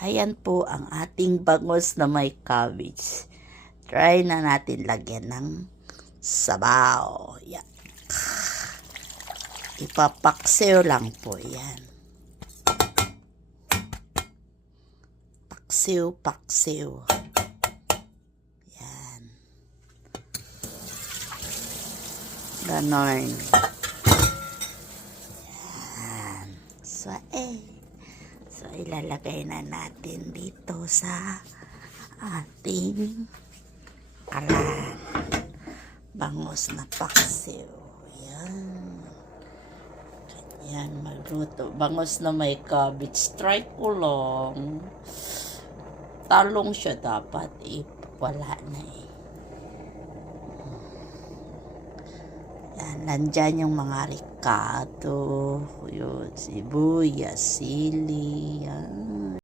Ayan po ang ating bangos na may cabbage. Try na natin lagyan ng sabaw. Yan. Ipapaksiw lang po yan. Paksiw, paksiw. Yan. Ganon. Yan. So, ilalagay na natin dito sa ating kalan. Bangos na paksiw. Yan. Yan, magluto. Bangos na may cabbage. Try ko lang. Talong siya dapat. Wala na eh. Yan, nandyan yung mga ricado. Yun, sibuyas, sili. Yan.